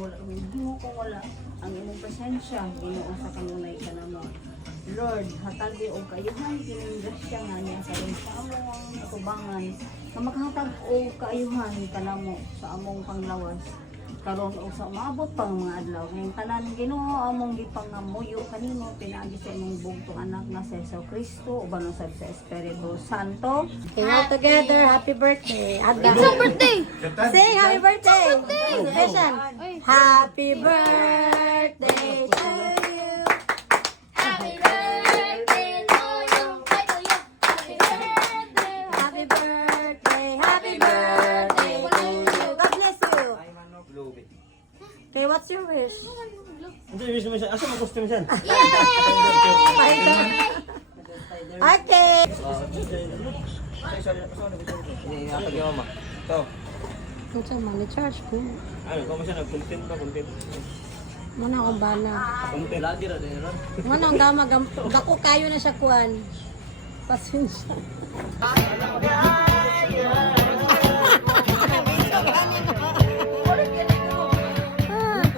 wala mo kung wala ang imong presensya Ginoo sa kanunay kanamo. Lord, hatagi og kaayuhan kining grasya nga niya sa among atubangan nga makahatag og kaayuhan kanamo sa among panglawas karon og sa maabot pang mga adlaw ngayong tanan Ginoo among gipangamuyo kanimo pinaagi sa imong bugtong anak nga si Hesus Kristo uban sa Espiritu Santo. Okay, all together, happy birthday. It's your birthday! Sing happy birthday! Celebration. Happy birthday to you. Happy birthday to you! Ay, to you! Happy birthday! Happy birthday, happy birthday to you. God bless you. Okay, what's your wish? Ito yung wish mo siya. Asa mo gusto mo siya? Okay. Iapag yung mama. Ito. Kung saan man, charge ko. Ano, kung mo siya nag-content ba? Content. Muna akong bala. Content. Lagi rin. Muna ang gamag. Dako kayo na siya kuhan. Pasensya.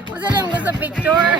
Gusto lang gusto picture.